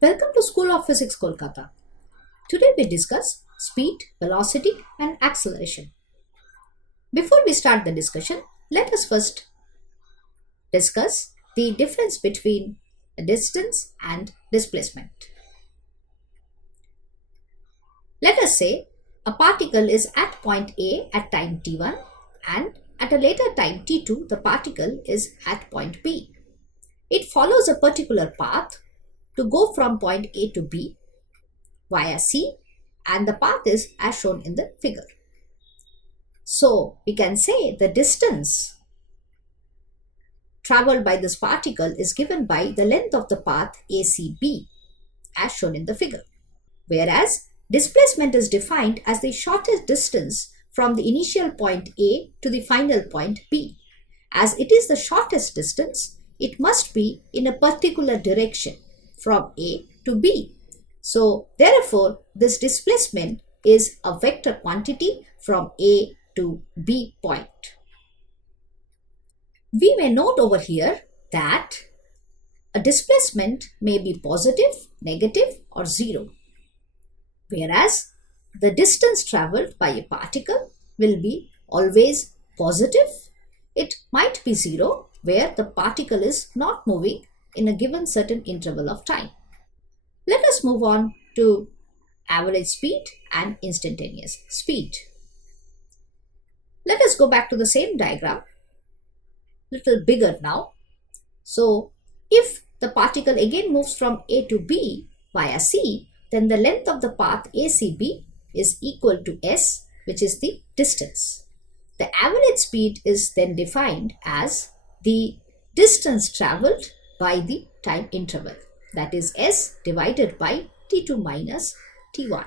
Welcome to School of Physics, Kolkata. Today we discuss speed, velocity and acceleration. Before we start the discussion, let us first discuss the difference between distance and displacement. Let us say a particle is at point A at time t1 and at a later time t2 the particle is at point B. It follows a particular path to go from point A to B via C, and the path is as shown in the figure. So we can say the distance traveled by this particle is given by the length of the path ACB as shown in the figure, whereas displacement is defined as the shortest distance from the initial point A to the final point B. As it is the shortest distance, it must be in a particular direction from A to B. So therefore, this displacement is a vector quantity from A to B point. We may note over here that a displacement may be positive, negative or zero, whereas the distance traveled by a particle will be always positive. It might be zero where the particle is not moving in a given certain interval of time. Let us move on to average speed and instantaneous speed. Let us go back to the same diagram, little bigger now. So if the particle again moves from A to B via C, then the length of the path ACB is equal to S, which is the distance. The average speed is then defined as the distance traveled by the time interval, that is S divided by t2 minus t1.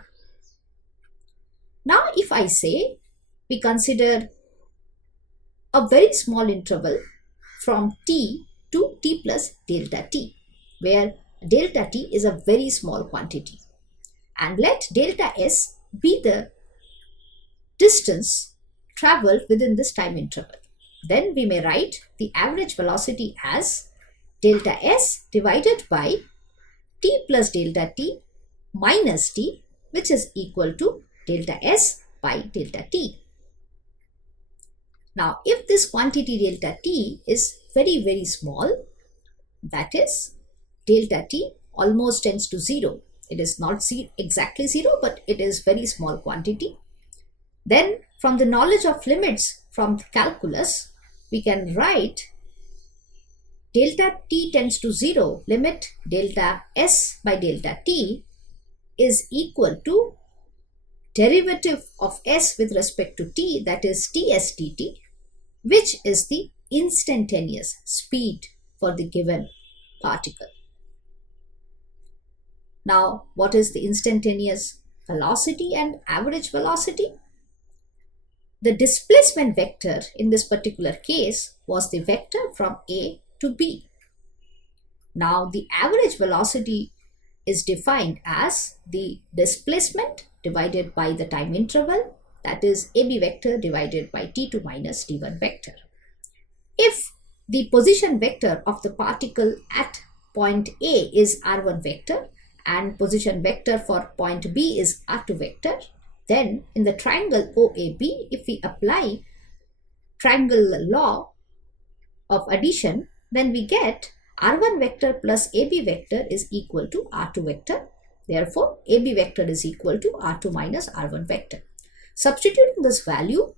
Now if I say we consider a very small interval from t to t plus delta t, where delta t is a very small quantity, and let delta s be the distance traveled within this time interval. Then we may write the average velocity as delta s divided by t plus delta t minus t, which is equal to delta s by delta t. Now if this quantity delta t is very small, that is delta t almost tends to 0. It is not exactly 0, but it is very small quantity. Then from the knowledge of limits from calculus, we can write delta t tends to 0, limit delta s by delta t is equal to derivative of s with respect to t, that is ts dt, which is the instantaneous speed for the given particle. Now, what is the instantaneous velocity and average velocity? The displacement vector in this particular case was the vector from A to B. Now, the average velocity is defined as the displacement divided by the time interval, that is AB vector divided by t2 minus t1 vector. If the position vector of the particle at point A is r1 vector and position vector for point B is r2 vector, then in the triangle OAB, if we apply triangle law of addition, then we get r1 vector plus AB vector is equal to r2 vector. Therefore, AB vector is equal to r2 minus r1 vector. Substituting this value,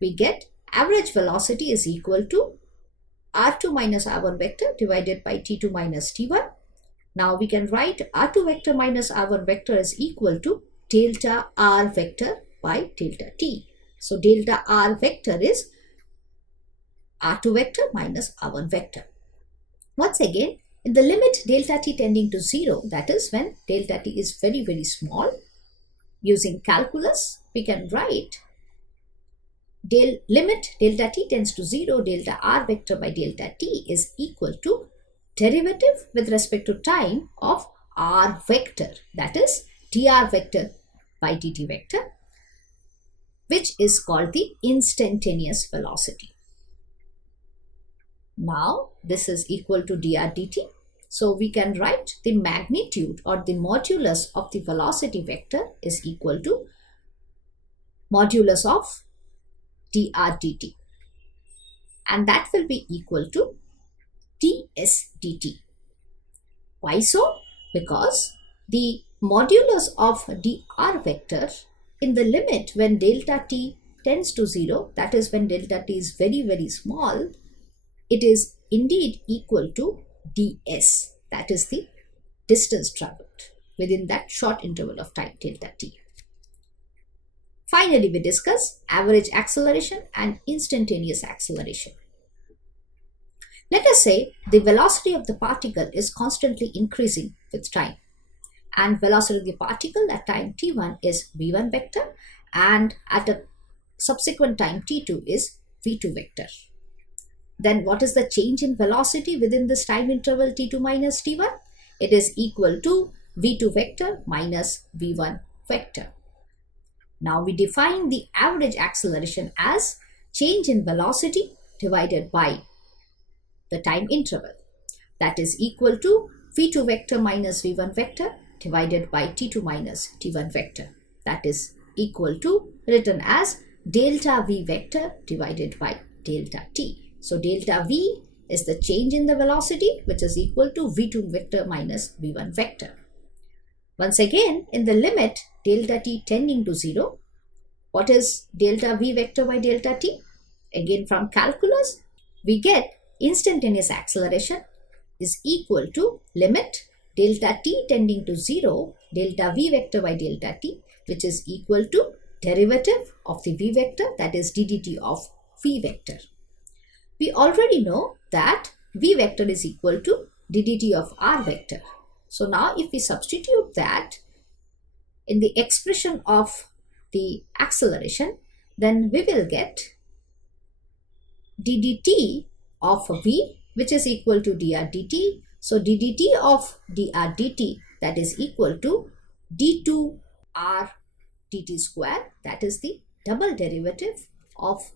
we get average velocity is equal to r2 minus r1 vector divided by t2 minus t1. Now we can write r2 vector minus r1 vector is equal to delta r vector by delta t. So delta r vector is r2 vector minus r1 vector. Once again, in the limit delta t tending to 0, that is when delta t is very small, using calculus, we can write limit delta t tends to 0, delta r vector by delta t is equal to derivative with respect to time of r vector, that is dr vector by dt vector, which is called the instantaneous velocity. Now this is equal to dr dt. So we can write the magnitude or the modulus of the velocity vector is equal to modulus of dr dt, and that will be equal to ds dt. Why so? Because the modulus of dr vector in the limit when delta t tends to 0, that is when delta t is very, very small, it is indeed equal to ds, that is the distance traveled within that short interval of time delta t. Finally, we discuss average acceleration and instantaneous acceleration. Let us say the velocity of the particle is constantly increasing with time, and velocity of the particle at time t1 is v1 vector, and at a subsequent time t2 is v2 vector. Then what is the change in velocity within this time interval t2 minus t1? It is equal to v2 vector minus v1 vector. Now we define the average acceleration as change in velocity divided by the time interval, that is equal to v2 vector minus v1 vector divided by t2 minus t1 vector, that is equal to, written as delta v vector divided by delta t. So delta v is the change in the velocity, which is equal to v2 vector minus v1 vector. Once again, in the limit delta t tending to 0, what is delta v vector by delta t? Again, from calculus, we get instantaneous acceleration is equal to limit delta t tending to 0, delta v vector by delta t, which is equal to derivative of the v vector, that is ddt of v vector. We already know that v vector is equal to ddt of r vector. So now if we substitute that in the expression of the acceleration, then we will get ddt of v, which is equal to dr dt. So ddt of dr dt, that is equal to d2r dt square, that is the double derivative of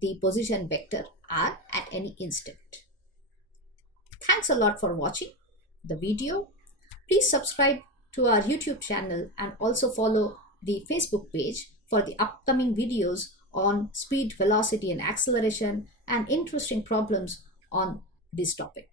the position vector r at any instant. Thanks a lot for watching the video. Please subscribe to our YouTube channel and also follow the Facebook page for the upcoming videos on speed, velocity and acceleration and interesting problems on this topic.